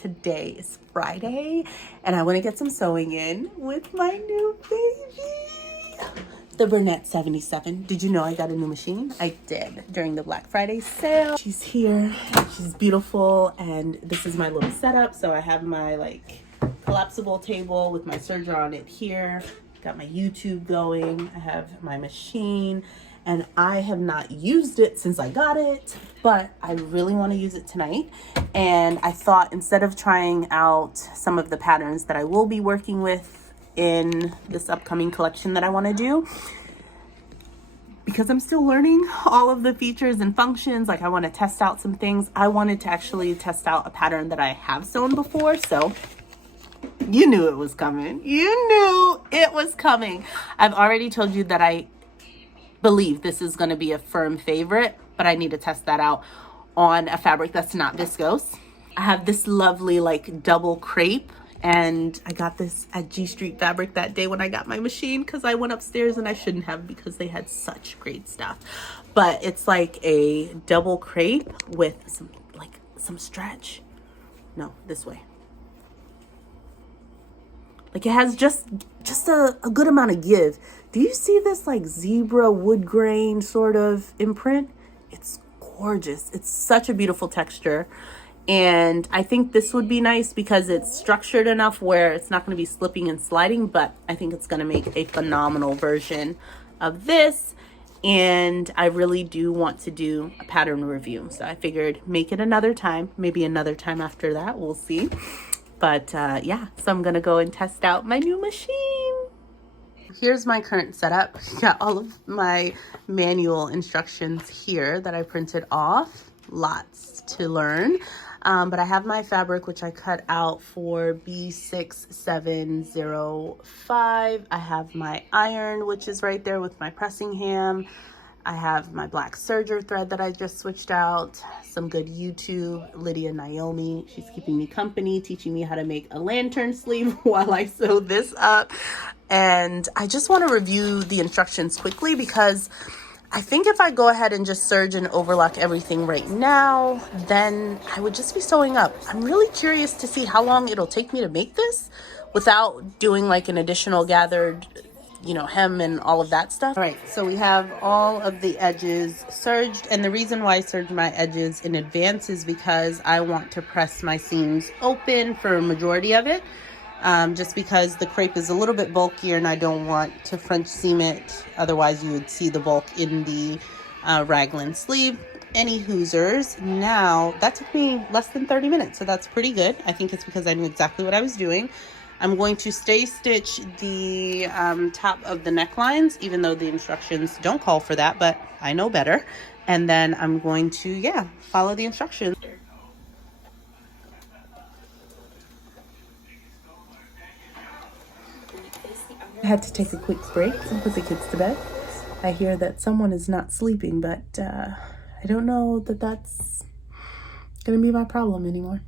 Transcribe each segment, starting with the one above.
Today is Friday and I want to get some sewing in with my new baby, the Burnett 77. Did you know I got a new machine? I did during the Black Friday sale. She's here, she's beautiful, and this is my little setup. So I have my like collapsible table with my serger on it here. Got my YouTube going. I have my machine, and I have not used it since I got it, but I really want to use it tonight. And I thought, instead of trying out some of the patterns that I will be working with in this upcoming collection that I want to do, because I'm still learning all of the features and functions, like I want to test out some things. I wanted to actually test out a pattern that I have sewn before. So you knew it was coming. You knew it was coming. I've already told you that I believe this is going to be a firm favorite, but I need to test that out on a fabric that's not viscose. I have this lovely like double crepe, and I got this at G Street Fabric that day when I got my machine, because I went upstairs and I shouldn't have, because they had such great stuff. But it's like a double crepe with some stretch. No, this way. Like it has just a good amount of give. Do you see this like zebra wood grain sort of imprint? It's gorgeous. It's such a beautiful texture. And I think this would be nice because it's structured enough where it's not going to be slipping and sliding, but I think it's going to make a phenomenal version of this. And I really do want to do a pattern review. So I figured make it another time, maybe another time after that, we'll see. But yeah, so I'm gonna go and test out my new machine. Here's my current setup. Got all of my manual instructions here that I printed off. Lots to learn. But I have my fabric, which I cut out for B6705. I have my iron, which is right there with my pressing ham. I have my black serger thread that I just switched out, some good YouTube, Lydia Naomi. She's keeping me company, teaching me how to make a lantern sleeve while I sew this up. And I just want to review the instructions quickly, because I think if I go ahead and just serge and overlock everything right now, then I would just be sewing up. I'm really curious to see how long it'll take me to make this without doing like an additional gathered, you know, hem and all of that stuff. All right, so we have all of the edges serged, and the reason why I serge my edges in advance is because I want to press my seams open for a majority of it, just because the crepe is a little bit bulkier and I don't want to French seam it. Otherwise you would see the bulk in the raglan sleeve. Any hoosers. Now that took me less than 30 minutes, so that's pretty good. I think it's because I knew exactly what I was doing. I'm going to stay stitch the top of the necklines, even though the instructions don't call for that, but I know better. And then I'm going to, yeah, follow the instructions. I had to take a quick break and put the kids to bed. I hear that someone is not sleeping, but I don't know that that's gonna be my problem anymore.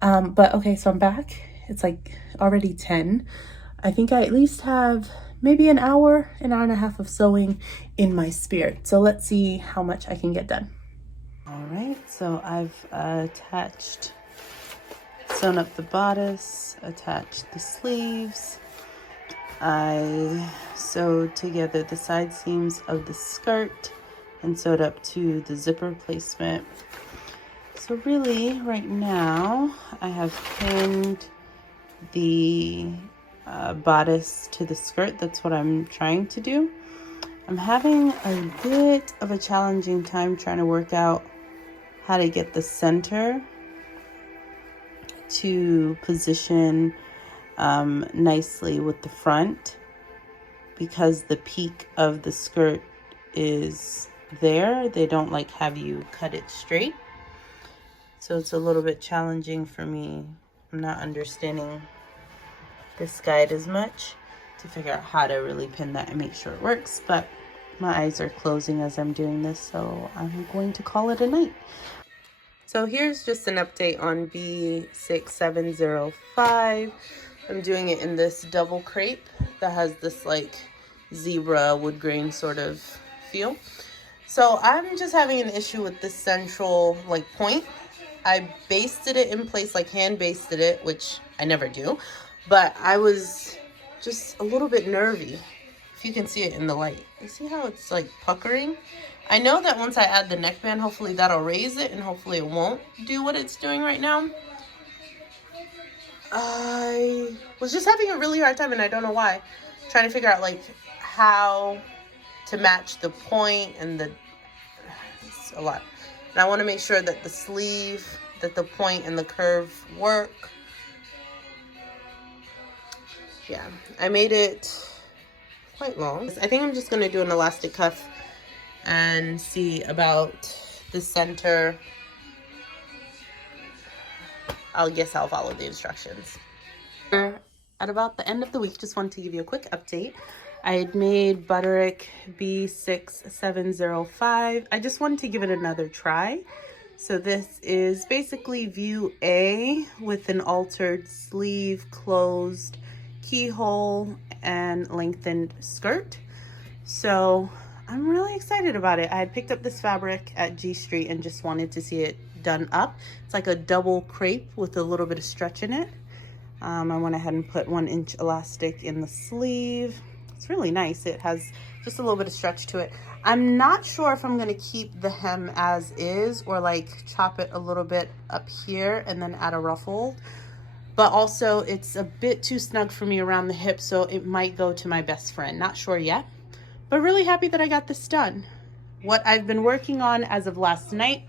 But okay, so I'm back. It's like already 10. I think I at least have maybe an hour and a half of sewing in my spirit. So let's see how much I can get done. All right, so I've sewn up the bodice, attached the sleeves. I sewed together the side seams of the skirt and sewed up to the zipper placement. So really, right now, I have pinned the bodice to the skirt. That's what I'm trying to do. I'm having a bit of a challenging time trying to work out how to get the center to position nicely with the front, because the peak of the skirt is there. They don't like have you cut it straight, so it's a little bit challenging for me. I'm not understanding this guide as much to figure out how to really pin that and make sure it works, but my eyes are closing as I'm doing this, so I'm going to call it a night. So here's just an update on B6705. I'm doing it in this double crepe that has this like zebra wood grain sort of feel. So I'm just having an issue with this central like point. I basted it in place, like hand basted it, which I never do, but I was just a little bit nervy. If you can see it in the light, you see how it's like puckering? I know that once I add the neckband, hopefully that'll raise it and hopefully it won't do what it's doing right now. I was just having a really hard time, and I don't know why, trying to figure out like how to match the point and it's a lot. And I want to make sure that the sleeve, that the point and the curve work. Yeah, I made it quite long. I think I'm just going to do an elastic cuff and see about the center. I'll follow the instructions. At about the end of the week, just wanted to give you a quick update. I had made Butterick B6705. I just wanted to give it another try. So this is basically view A with an altered sleeve, closed keyhole, and lengthened skirt. So I'm really excited about it. I had picked up this fabric at G Street and just wanted to see it done up. It's like a double crepe with a little bit of stretch in it. I went ahead and put 1-inch elastic in the sleeve. It's really nice. It has just a little bit of stretch to it. I'm not sure if I'm going to keep the hem as is or like chop it a little bit up here and then add a ruffle. But also it's a bit too snug for me around the hip, so it might go to my best friend. Not sure yet, but really happy that I got this done. What I've been working on as of last night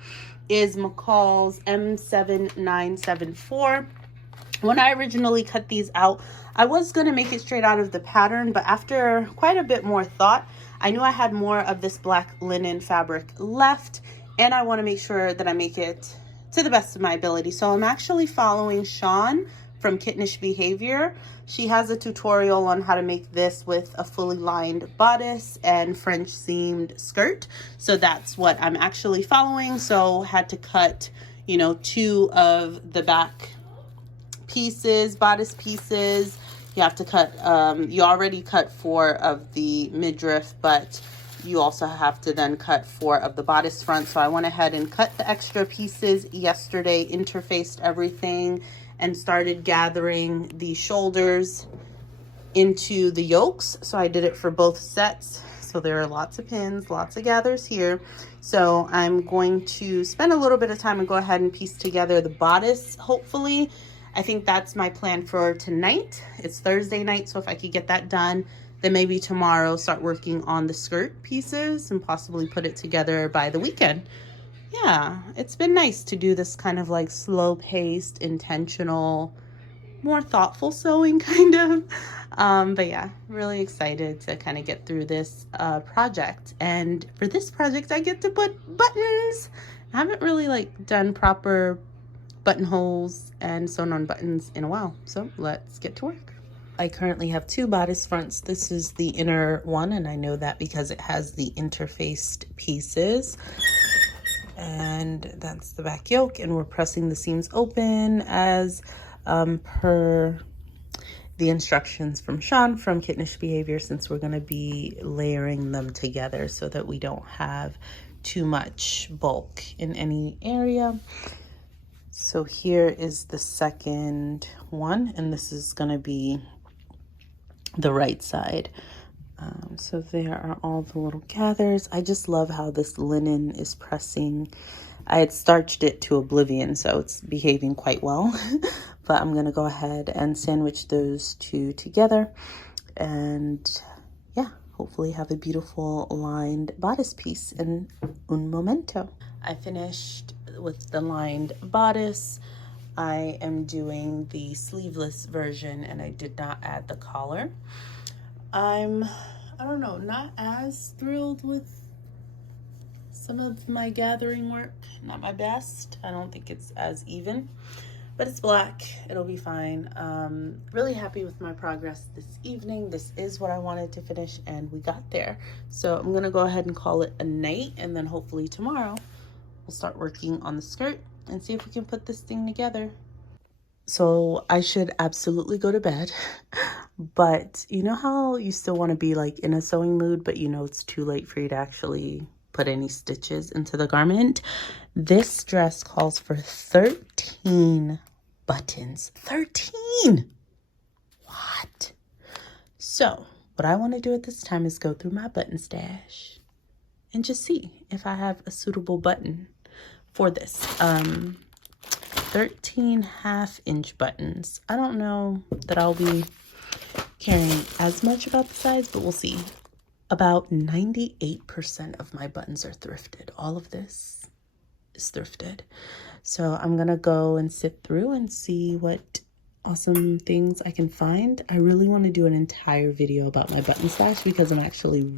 is McCall's M7974. When I originally cut these out, I was going to make it straight out of the pattern, but after quite a bit more thought, I knew I had more of this black linen fabric left, and I want to make sure that I make it to the best of my ability. So I'm actually following Sean from Kittenish Behavior. She has a tutorial on how to make this with a fully lined bodice and French seamed skirt. So that's what I'm actually following. So had to cut, you know, 2 of the back pieces, bodice pieces. You have to cut, you already cut 4 of the midriff, but you also have to then cut 4 of the bodice front. So I went ahead and cut the extra pieces yesterday, interfaced everything, and started gathering the shoulders into the yokes. So I did it for both sets. So there are lots of pins, lots of gathers here. So I'm going to spend a little bit of time and go ahead and piece together the bodice, hopefully. I think that's my plan for tonight. It's Thursday night, so if I could get that done, then maybe tomorrow start working on the skirt pieces and possibly put it together by the weekend. Yeah, it's been nice to do this kind of like slow-paced, intentional, more thoughtful sewing kind of. But yeah, really excited to kind of get through this project. And for this project, I get to put buttons. I haven't really like done proper buttonholes and sewn on buttons in a while, so let's get to work. I currently have 2 bodice fronts. This is the inner one, and I know that because it has the interfaced pieces, and that's the back yoke, and we're pressing the seams open as per the instructions from Sean from Kittenish Behavior, since we're going to be layering them together so that we don't have too much bulk in any area. So here is the second one, and this is going to be the right side. So there are all the little gathers. I just love how this linen is pressing. I had starched it to oblivion, so it's behaving quite well. But I'm going to go ahead and sandwich those 2 together. And yeah, hopefully have a beautiful lined bodice piece in un momento. I finished with the lined bodice. I am doing the sleeveless version, and I did not add the collar. I don't know, not as thrilled with some of my gathering work. Not my best. I don't think it's as even, but it's black. It'll be fine. Really happy with my progress this evening. This is what I wanted to finish, and we got there. So I'm gonna go ahead and call it a night, and then hopefully tomorrow we'll start working on the skirt and see if we can put this thing together. So I should absolutely go to bed, but you know how you still want to be like in a sewing mood, but you know it's too late for you to actually put any stitches into the garment. This dress calls for 13 buttons. 13! What? So what I want to do at this time is go through my button stash and just see if I have a suitable button for this. 13 half-inch buttons. I don't know that I'll be caring as much about the size, but we'll see. About 98% of my buttons are thrifted. All of this is thrifted. So I'm gonna go and sit through and see what awesome things I can find. I really want to do an entire video about my button stash because I'm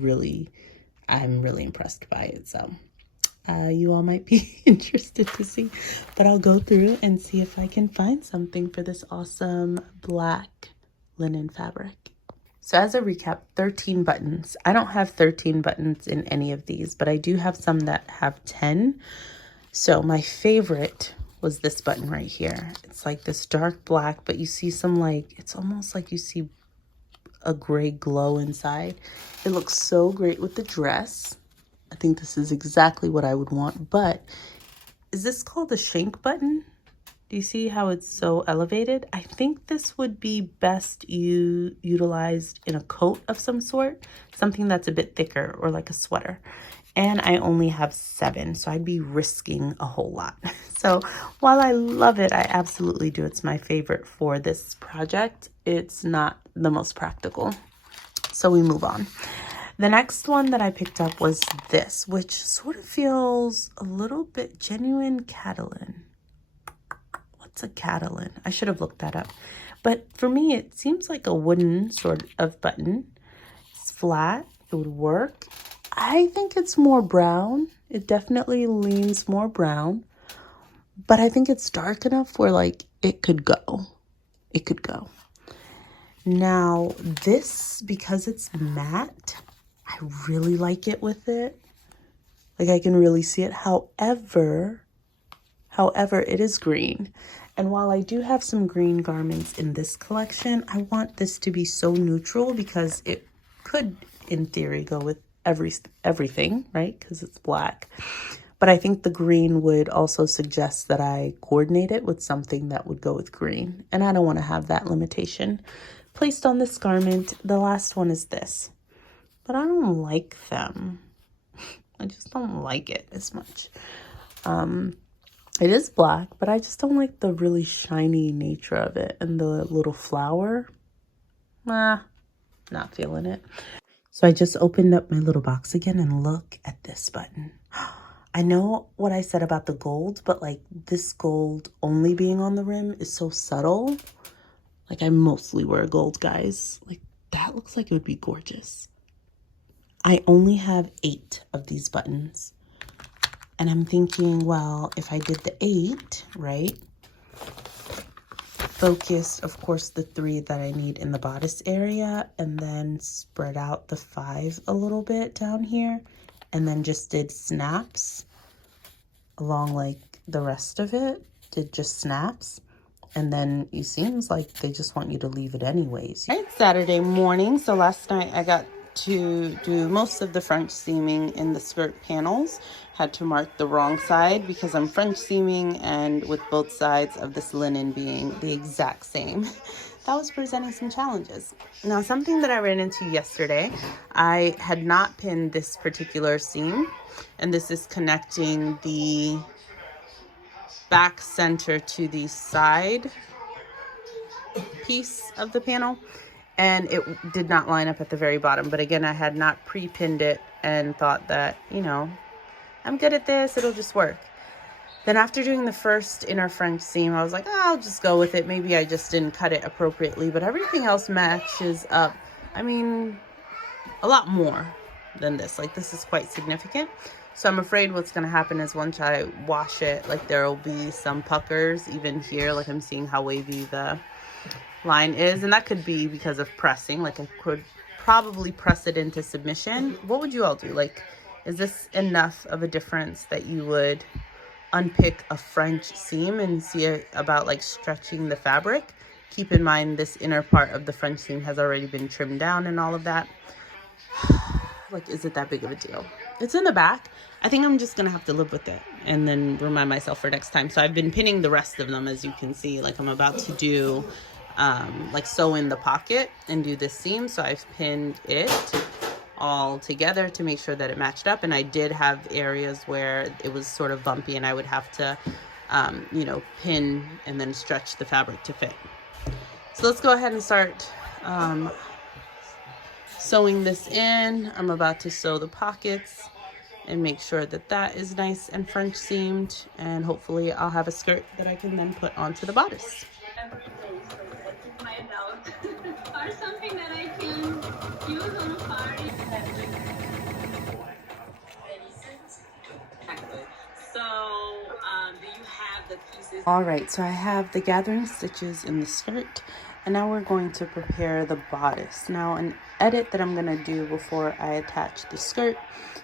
really impressed by it. So you all might be interested to see, but I'll go through and see if I can find something for this awesome black linen fabric. So as a recap, 13 buttons. I don't have 13 buttons in any of these, but I do have some that have 10. So my favorite was this button right here. It's like this dark black, but you see some like, it's almost like you see a gray glow inside. It looks so great with the dress. I think this is exactly what I would want, but is this called a shank button? Do you see how it's so elevated? I think this would be best utilized in a coat of some sort, something that's a bit thicker or like a sweater. And I only have 7, so I'd be risking a whole lot. So while I love it, I absolutely do. It's my favorite for this project. It's not the most practical. So we move on. The next one that I picked up was this, which sort of feels a little bit genuine Catalan. What's a Catalan? I should have looked that up. But for me, it seems like a wooden sort of button. It's flat. It would work. I think it's more brown. It definitely leans more brown. But I think it's dark enough where like it could go. It could go. Now this, because it's matte, I really like it with it. Like I can really see it. However, it is green. And while I do have some green garments in this collection, I want this to be so neutral because it could, in theory, go with everything, right? Because it's black. But I think the green would also suggest that I coordinate it with something that would go with green. And I don't want to have that limitation placed on this garment. The last one is this. But I don't like them. I just don't like it as much. It is black, but I just don't like the really shiny nature of it. And the little flower, not feeling it. So I just opened up my little box again and look at this button. I know what I said about the gold, but like this gold only being on the rim is so subtle. Like I mostly wear gold, guys. Like that looks like it would be gorgeous. I only have 8 of these buttons. And I'm thinking, well, if I did the 8, right? Focus, of course, the 3 that I need in the bodice area, and then spread out the 5 a little bit down here, and then just did snaps along like the rest of it, did just snaps. And then it seems like they just want you to leave it anyways. It's Saturday morning, so last night I got to do most of the French seaming in the skirt panels. Had to mark the wrong side because I'm French seaming and with both sides of this linen being the exact same. That was presenting some challenges. Now, something that I ran into yesterday, I had not pinned this particular seam, and this is connecting the back center to the side piece of the panel, and it did not line up at the very bottom. But again, I had not pre-pinned it and thought that, you know, I'm good at this, it'll just work. Then after doing the first inner French seam, I was like, oh, I'll just go with it. Maybe I just didn't cut it appropriately, but everything else matches up. I mean, a lot more than this. Like, this is quite significant. So I'm afraid what's going to happen is once I wash it, like there will be some puckers even here. Like I'm seeing how wavy the line is. And that could be because of pressing. Like I could probably press it into submission. What would you all do? Like, is this enough of a difference that you would unpick a French seam and see about like stretching the fabric? Keep in mind this inner part of the French seam has already been trimmed down and all of that. Like, is it that big of a deal? It's in the back. I think I'm just gonna have to live with it and then remind myself for next time. So I've been pinning the rest of them, as you can see. Like I'm about to do like sew in the pocket and do this seam. So I've pinned it all together to make sure that it matched up. And I did have areas where it was sort of bumpy and I would have to you know, pin and then stretch the fabric to fit. So let's go ahead and start sewing this in. I'm about to sew the pockets and make sure that that is nice and French seamed, and hopefully I'll have a skirt that I can then put onto the bodice. My doubt or something that I can use on a party. So, do you have the pieces? All right, so I have the gathering stitches in the skirt, and now we're going to prepare the bodice. Now, an edit that I'm gonna do before I attach the skirt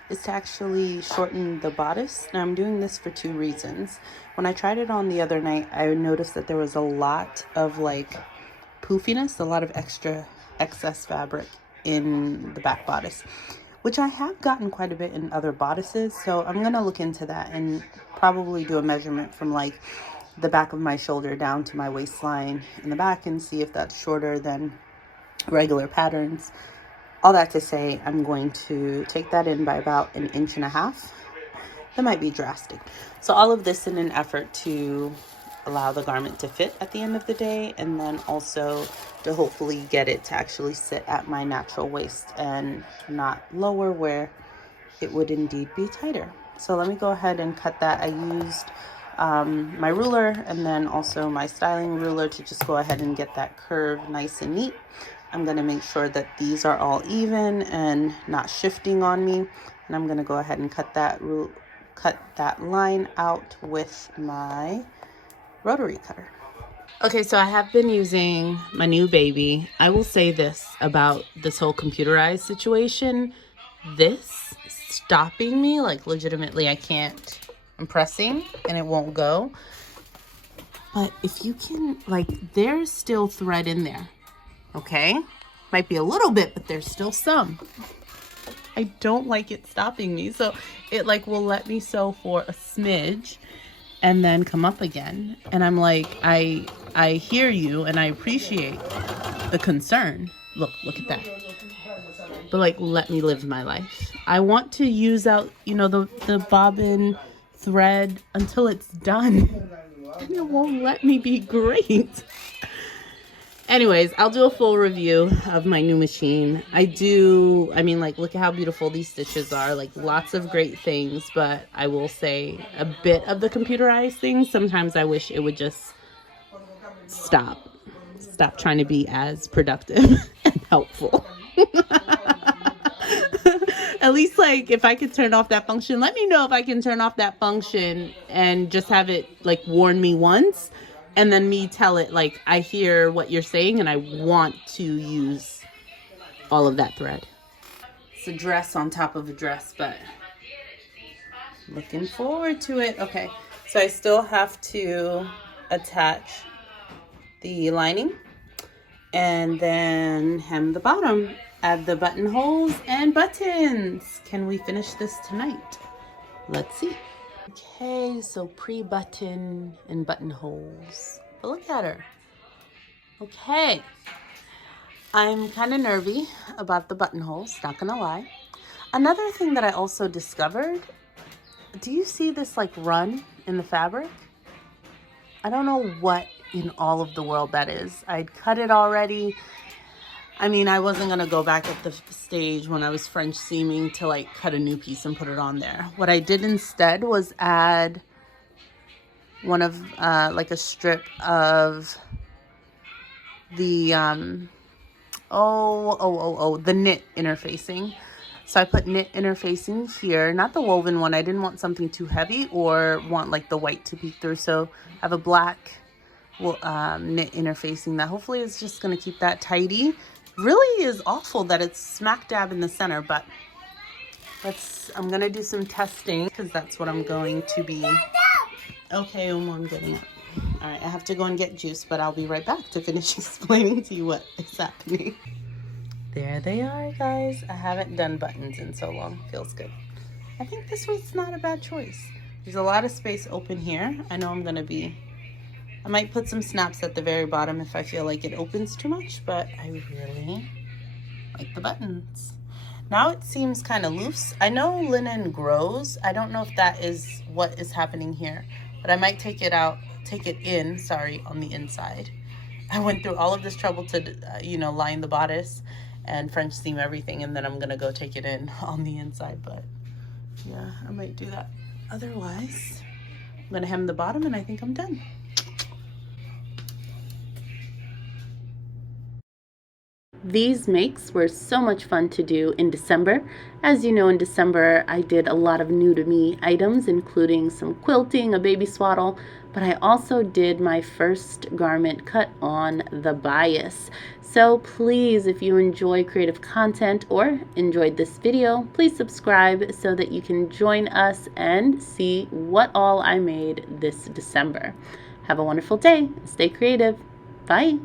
is to actually shorten the bodice. Now, I'm doing this for two reasons. When I tried it on the other night, I noticed that there was a lot of like poofiness, a lot of excess fabric in the back bodice, which I have gotten quite a bit in other bodices. So I'm gonna look into that and probably do a measurement from like the back of my shoulder down to my waistline in the back and see if that's shorter than regular patterns. All that to say, I'm going to take that in by about 1.5 inches. That might be drastic. So all of this in an effort to allow the garment to fit at the end of the day, and then also to hopefully get it to actually sit at my natural waist and not lower where it would indeed be tighter. So let me go ahead and cut that. I used my ruler and then also my styling ruler to just go ahead and get that curve nice and neat. I'm going to make sure that these are all even and not shifting on me, and I'm going to go ahead and cut that line out with my rotary cutter. Okay, so I have been using my new baby. I will say this about this whole computerized situation. This stopping me, like legitimately I can't. I'm pressing and it won't go. But if you can, like, there's still thread in there. Okay? Might be a little bit, but there's still some. I don't like it stopping me. So it like will let me sew for a smidge and then come up again. And I'm like, I hear you and I appreciate the concern. Look at that. But like, let me live my life. I want to use out, you know, the bobbin thread until it's done. And it won't let me be great. Anyways, I'll do a full review of my new machine. I mean, like, look at how beautiful these stitches are. Like, lots of great things, but I will say a bit of the computerized things, sometimes I wish it would just stop trying to be as productive and helpful. At least, like, if I could turn off that function, let me know if I can turn off that function and just have it, like, warn me once. And then me tell it, like, I hear what you're saying and I want to use all of that thread. It's a dress on top of a dress, but looking forward to it. Okay, so I still have to attach the lining and then hem the bottom, add the buttonholes and buttons. Can we finish this tonight? Let's see. Okay, so pre-button and buttonholes. But look at her. Okay. I'm kind of nervy about the buttonholes, not gonna lie. Another thing that I also discovered, do you see this like run in the fabric? I don't know what in all of the world that is. I'd cut it already. I mean, I wasn't going to go back at the stage when I was French seaming to like cut a new piece and put it on there. What I did instead was add one of like a strip of the the knit interfacing. So I put knit interfacing here, not the woven one. I didn't want something too heavy or want like the white to peek through. So I have a black knit interfacing that hopefully is just going to keep that tidy. Really is awful that it's smack dab in the center, but I'm gonna do some testing because that's what I'm going to be. Okay, I'm getting it. All right, I have to go and get juice, but I'll be right back to finish explaining to you what is happening. There they are, guys. I haven't done buttons in so long. Feels good. I think this was not a bad choice. There's a lot of space open here. I know I might put some snaps at the very bottom if I feel like it opens too much, but I really like the buttons. Now it seems kind of loose. I know linen grows. I don't know if that is what is happening here, but I might take it in, on the inside. I went through all of this trouble to, line the bodice and French seam everything, and then I'm gonna go take it in on the inside, but yeah, I might do that. Otherwise, I'm gonna hem the bottom and I think I'm done. These makes were so much fun to do in December. As you know, in December I did a lot of new to me items, including some quilting, a baby swaddle, but I also did my first garment cut on the bias. So please, if you enjoy creative content or enjoyed this video, please subscribe so that you can join us and see what all I made this December. Have a wonderful day. Stay creative. Bye.